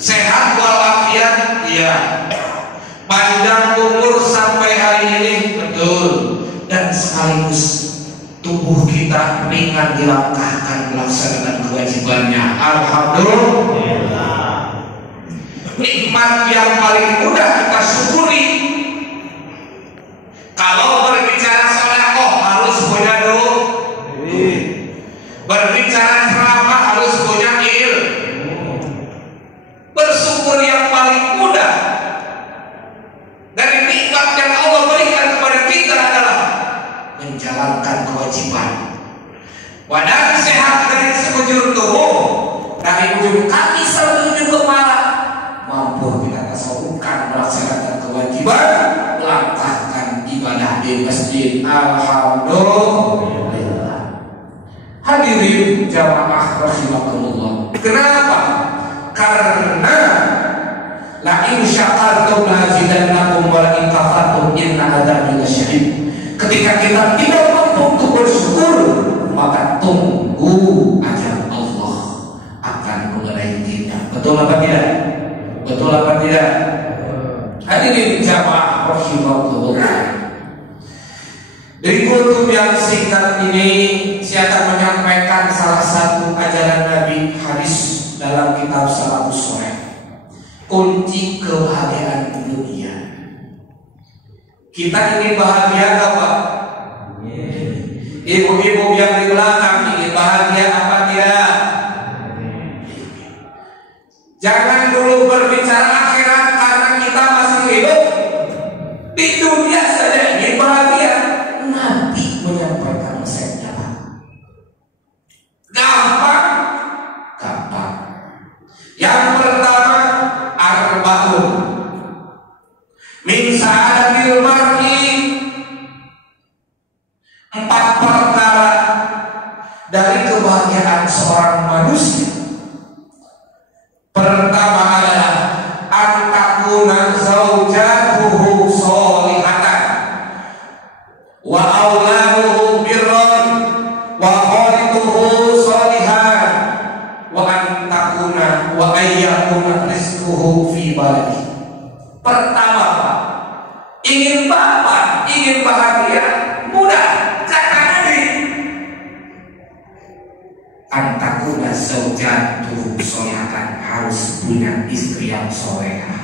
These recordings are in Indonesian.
sehat walafiat, iya. Panjang umur sampai hari ini, betul. Dan sekaligus tubuh kita ringan dilangkahkan melaksanakan kewajibannya. Alhamdulillah. Nikmat yang paling mudah kita syukuri. Kalau berbicara sedekah harus punya duit. Berbicara ceramah harus punya ilmu. Bersyukur yang paling mudah dari nikmat yang Allah berikan kepada kita adalah menjalankan kewajiban. Badan sehat dari sekujur tubuh, dari ujung kaki sampai ujung kepala, mampu kita tasawufkan melaksanakan kewajiban, melangkahkan ibadah di masjid. Alhamdulillah. Hadirin jamaah rahimakumullah. Kenapa? Karena la in syakartum lazidannakum wa la in kafartum inna adzabi lasyadid. Ketika kita tidak mampu untuk bersyukur, maka tunggu ajal Allah akan mengenai kita. Betul apa tidak? Betul apa tidak? Hadirin jamaah rahimakumullah. Dari kutub yang singkat ini, saya akan menyampaikan salah satu ajaran Nabi, hadis dalam kitab Salatus Sholeh. Kunci kebahagiaan dunia. Kita ingin bahagia gak Pak? Ibu-ibu yang di belakang ingin bahagia apa tidak? Jangan dulu berbicara akhirat karena kita masih hidup. Di dunia saja ingin bahagia. Nabi menyampaikan resepnya Pak. Gampang. Gampang. Yang pertama, arba'un min sa'adatil mar'i, 4 perkara dari kebahagiaan seorang manusia. Pertama adalah antakuna zaujatuhu sholihatan wa auladuhu birran wa khalituhu sholihan wa antakuna wa ayyakuna rizquhu fi baladi. Pertama Pak, ingin Bapak ingin bahagia mudah, kata Nabi, antakuna zaujatuhu sholihatan, harus punya istri yang solehah.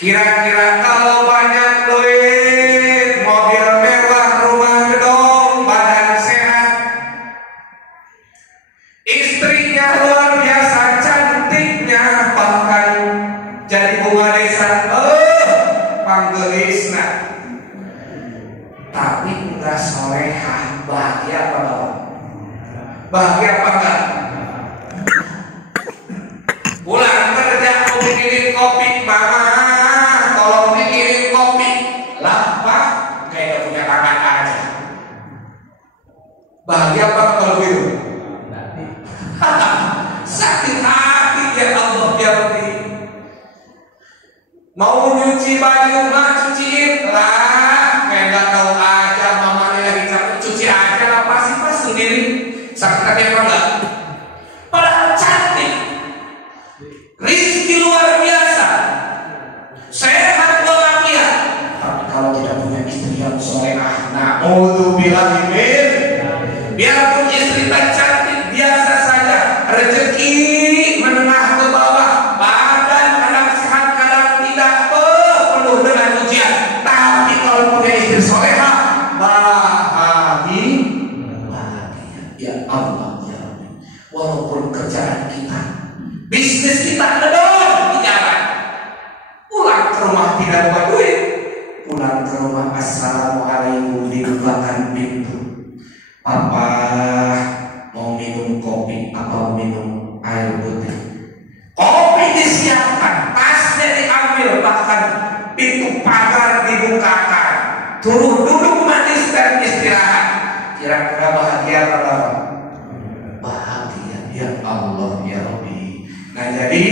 Kira-kira kalau banyak duit, mobil mewah, rumah gedong, badan sehat, istrinya luar biasa cantiknya, bahkan jadi bunga desa, panggelisna, tapi enggak solehah, bahagia apa enggak? Bahagia apa enggak? Pulang kerja mau bikinin kopi, mama tolong bikinin kopi. Lah Pak, kayak punya kakak aja. Bahagia apa kalau gitu? Sakit hati ya Allah ya Rabbi. Mau nyuci baju nggak cuciin lah, kayak nggak tahu aja mamanya lagi capek, cuci aja lah pas sendiri. Sakit hati apa enggak? Padahal cantik, rizki luar biasa, sehat walafiat, tapi kalau tidak punya istri yang solehah, na'udzubillah min, biarpun istri tak cantik biasa saja, rezeki menengah ke bawah, badan kadang sehat kadang tidak, penuh dengan ujian, tapi kalau punya istri solehah, bahagia ya Allah ya Rabbi. Walaupun kerjaan kita, bisnis kita ngedor di jalan, pulang ke rumah tidak bawa duit, pulang ke rumah assalamualaikum, dibukakan pintu, papa mau minum kopi atau minum air putih, kopi disiapkan, tasnya diambil, bahkan pintu pagar dibukakan, turun duduk manis dan istirahat. Kira-kira bahagia apa enggak? Bahagia ya Allah ya Rabbi. Nah jadi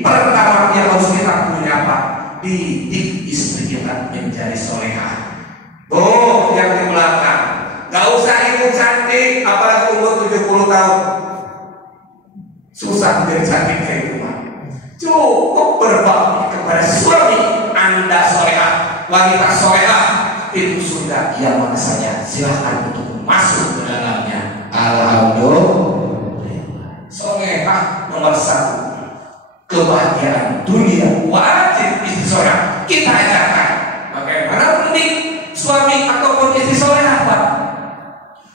pertama yang harus kita punya Pak, didik istri kita menjadi solehah. Yang di belakang, gak usah ibu cantik, apalagi umur 70 tahun, susah menjadi cantik kayak itu Pak. wanita solehah, pintu surga yang mana saja silahkan untuk masuk ke dalamnya. Alhamdulillah. Solehah nomor 1, kebahagiaan dunia wajib istri solehah kita ajarkan. Bagaimana penting suami ataupun istri solehah, Pak?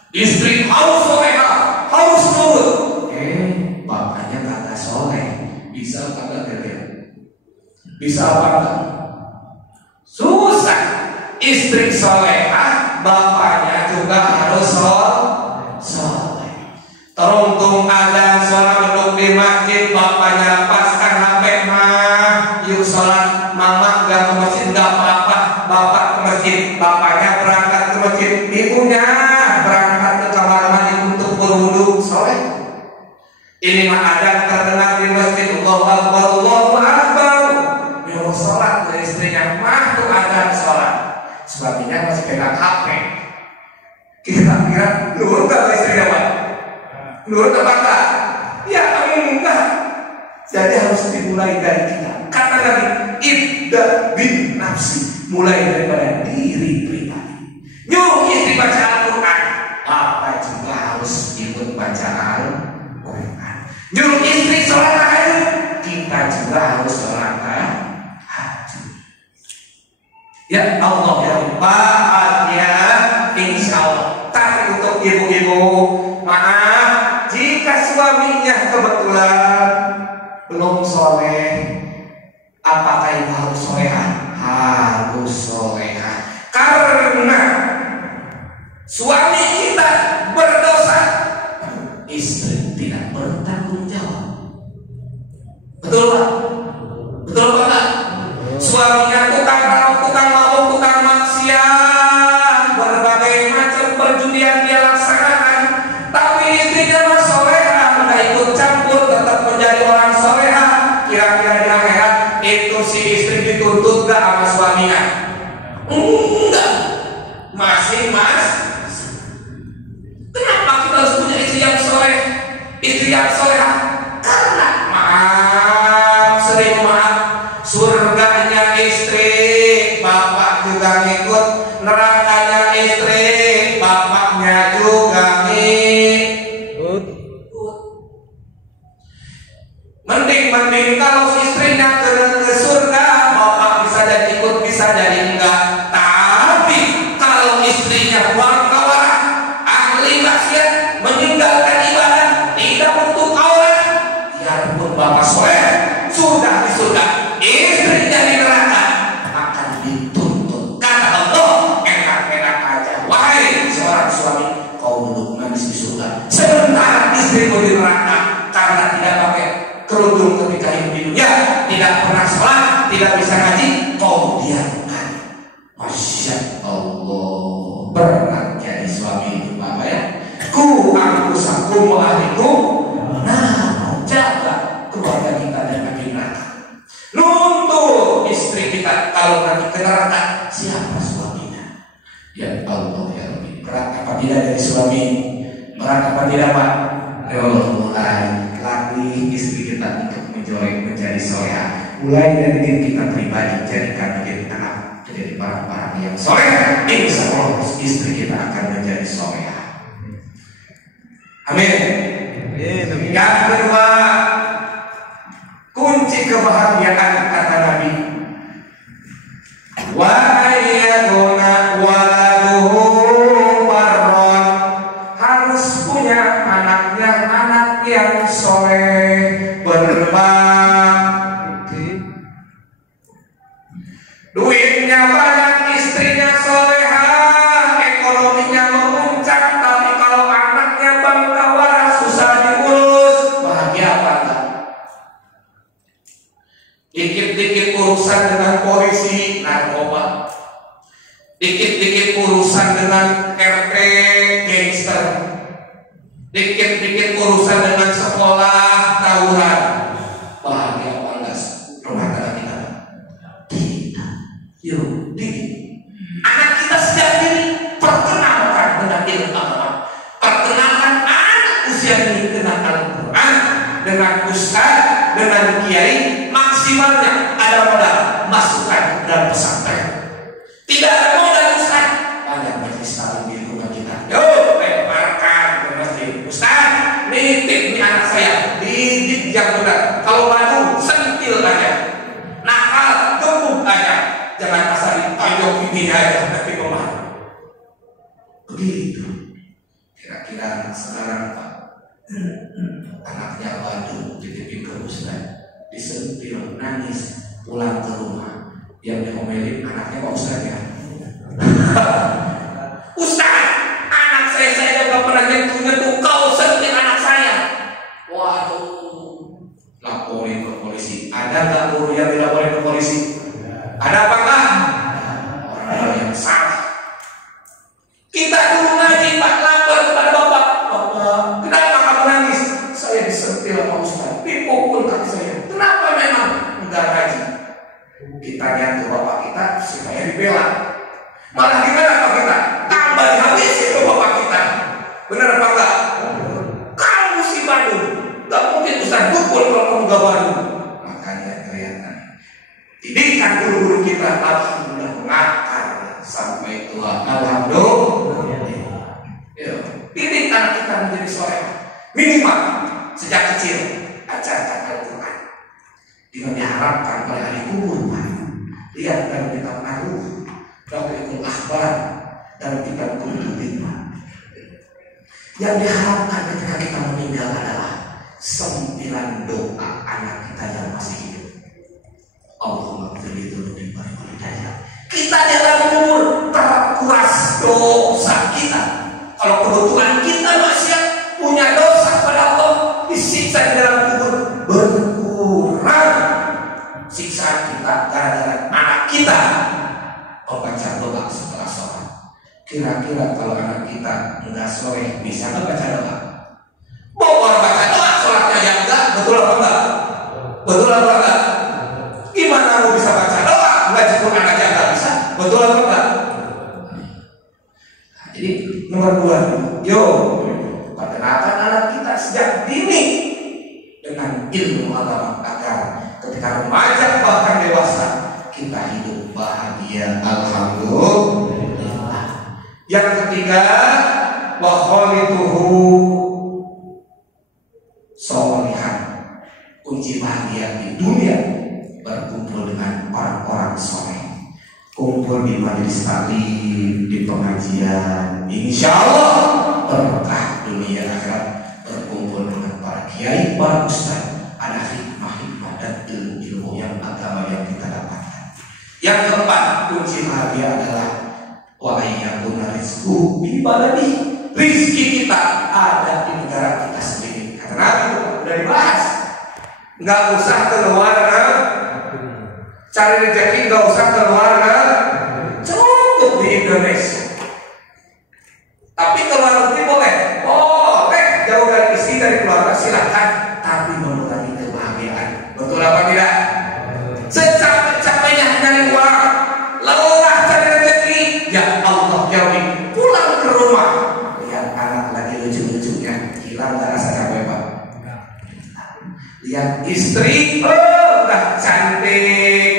Istri harus solehah, harus nurut. Bapaknya kagak soleh, bisa apa enggak dia? Bisa apa enggak? Susah. Istri solehah, bapaknya juga harus soleh. Teruntung ada sholat duduk di masjid, bapaknya lepaskan HP mah, yuk sholat, mama enggak ke masjid enggak apa-apa, bapak ke masjid, bapaknya berangkat ke masjid, ibunya berangkat ke kamar mandi untuk berwudu, soleh. Ini mah ada terdengar di masjid, Allahu Akbar, Allahu Akbar, nyuruh sholat dari istrinya, mah tuh ada sholat, suaminya masih pegang HP. Kira-kira nurut gak istrinya, Pak? Nurut apa enggak? Ya enggak. Jadi harus dimulai dari kita. Kata Nabi, ibda bin nafsi, mulai daripada diri pribadi. Nyuruh istri baca Al-Quran, bapak juga harus ikut baca Al-Quran. Nyuruh istri sholat tahajud, kita juga harus sholat tahajud. Ya Allah yang bahagia, insya Allah. Tapi untuk ibu-ibu, maaf jika suaminya kebetulan belum soleh, apakah ibu harus solehah? Harus solehah. Karena suami kita berdosa, istri tidak bertanggung jawab. Betul Pak? Betul Pak? Suaminya tukang mabuk, tukang maksiat, berbagai macam perjudian dia laksanakan, tapi istrinya mah solehah, nggak ikut campur, tetap menjadi orang solehah. Kira-kira di akhirat itu si istri dituntut gak sama suaminya? Enggak, masih mas. Kenapa kita harus punya istri yang soleh, istri yang solehah? Karena sering maaf, surganya istri bapak juga ngikut, nerakanya istri bapaknya juga ngikut. Mending kalau istrinya ke surga, bapak bisa jadi ikut, bisa jadi enggak. Tapi kalau istrinya buang kawaran, ahli maksiat, meninggalkan ibadah, tidak untuk aurat, biarpun bapak soleh sudah di surga, istrinya di neraka, akan dituntut. Kata Allah, enak-enak aja, wahai seorang suami, kau duduk manis di surga, sementara istrimu di neraka karena tidak pakai kerudung ketika hidup di dunia, tidak pernah sholat, tidak bisa ngaji, kau diamkan. Masya Allah, berat jadi suami itu Bapak ya. Ku angkusakum wa ahlikum, nah jaga keluarga kita dan nanti neraka. Nuntut istri kita kalau nanti ke neraka, siapa suaminya? Ya Allah ya Rabbi, berat apa tidak dari suami? Berat apa tidak Pak? Ya Allah, mulai lagi istri kita untuk menjadi solehah. Mulai dari diri kita pribadi, jadikan diri kita jadi orang-orang yang soleh. Insya Allah istri kita akan menjadi solehah. Amin. Yang kedua, kunci kebahagiaan kata Nabi, wa ayyaduna waladuhu barron, harus punya anak yang soleh, berbakti. Duitnya banyak, istrinya solehah, ekonominya memuncak, tapi kalau anaknya bangka waras, susah diurus, bahagia apa enggak? Dikit-dikit urusan dengan polisi, narkoba. Dikit-dikit urusan dengan RT, gangster. Dikit-dikit urusan dengan sekolah, tawuran. Bahagia apa enggak rumah tangga kita? Tidak. Yuk, anak kita sejak dini perkenalkan dengan ilmu agama. Perkenalkan anak usia dini dengan Al-Quran, dengan ustaz, dengan kiai. Maksimalnya ada modal masukkan dalam pesantren. Tidak ada modal Ustaz. Banyak majelis taklim di lingkungan kita. Yo, lemparkan ke masjid. Ustaz, nitip nih anak saya, didik yang benar. Kalau baru sentil aja, nakal gebuk aja. Jangan asal ditonjok ini aja nanti kemana. Begitu. Kira-kira anak sekarang Pak, anaknya waduh dititipin ke Ustaz, disentil, nangis, pulang ke rumah. Yang diomelin anaknya Pak Ustaz ya. Ustaz, anak saya gak pernah nyentuh, kau sentil anak saya. Waduh, laporin ke polisi. Ada gak guru yang dilaporin ke polisi? Ada apa enggak? Orang yang salah. Kita dulu ngaji Pak, lapor kepada Bapak. Bapak, kenapa kamu nangis? Saya disentil Pak Ustaz, dipukul kaki saya. Kenapa memang? Enggak ngaji. Kita lihat ke Bapak kita supaya dibela. Malah gimana Pak kita? Tambah dihabisin ke Bapak kita. Benar apa enggak? Kamu si Bandung, gak mungkin Ustaz pukul kalau kamu gak Bandung. Makanya kelihatan didikan guru-guru kita alhamdulillah mengakar sampai tua. Alhamdulillah. Didik anak kita menjadi soleh. Minimal sejak kecil ajarkan Al-Quran. Dengan diharapkan pada hari kubur Pak. Lihat dalam kitab Ar-Ruh, Rafiqul Akhbar, dalam kitab Qurtubi. Yang diharapkan ketika kita meninggal adalah 9 doa anak kita yang masih hidup. Allahumma qfirli dzunubi wa hidayah. Kita di dalam kubur terkuras dosa kita. Kalau kebetulan kita masih punya dosa pada Allah, disiksa di dalam kubur berkurang. Siksaan kita gara-gara anak kita membaca doa setelah sholat. Kira-kira kalau anak kita enggak soleh, bisa nggak baca doa? Mau orang baca doa, sholatnya yang enggak, betul apa enggak? Betul apa enggak? Gimana mau bisa baca doa? Baca Quran aja enggak bisa, betul apa enggak? Nah, jadi nomor 2, yo, perkenalkan anak kita sejak dini dengan ilmu agama agar ketika remaja bahkan dewasa kita hidup bahagia. Alhamdulillah. Yang ketiga, wa khalituhu sholihan. Kunci bahagia di dunia berkumpul dengan orang-orang soleh. Kumpul di majelis taklim, di pengajian, insya Allah berkah dunia akhirat. Berkumpul dengan para kiai, para ustaz, ada hikmah-hikmah dan ilmu-ilmu yang agama yang kita dapatkan. Yang keempat, kunci bahagia adalah wa ayyakuna rizquhu bi baladi. Rizki kita ada di negara kita sendiri. Kata Nabi sudah dibahas. Nggak usah keluar cari rezeki, nggak usah keluar cukup di Indonesia. Tapi keluar negeri boleh, jauh dari istri, dari keluarga silahkan, tapi mengurangi kebahagiaan. Betul apa tidak? Secapek-capeknya nyari uang, lelah cari rezeki, ya Allah jauhi. Pulang ke rumah, lihat anak lagi lucu-lucunya, hilang gak rasa capek Pak? Lihat istri, udah cantik,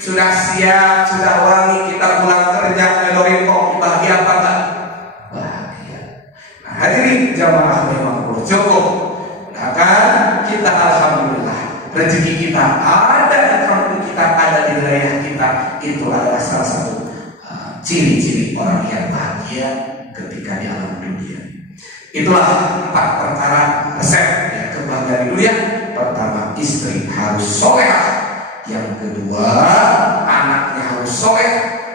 sudah siap, sudah wangi, kita pulang kerja, melorin kopi, bahagia apa enggak? Bahagia. Nah, hadirin jamaah memang cukup. Nah kan, kita alhamdulillah rezeki kita ada di kampung kita, ada di wilayah kita. Itu adalah salah satu ciri-ciri orang yang bahagia ketika di alam dunia. Itulah 4 perkara resep ya, kebahagiaan di dunia. Pertama, istri harus soleh. Yang kedua, anaknya harus soleh.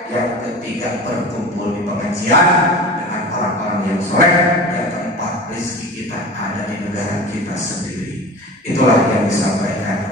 Yang ketiga, berkumpul di pengajian dengan orang-orang yang soleh. Yang keempat, rezeki kita ada di negara kita sendiri. Itulah yang disampaikan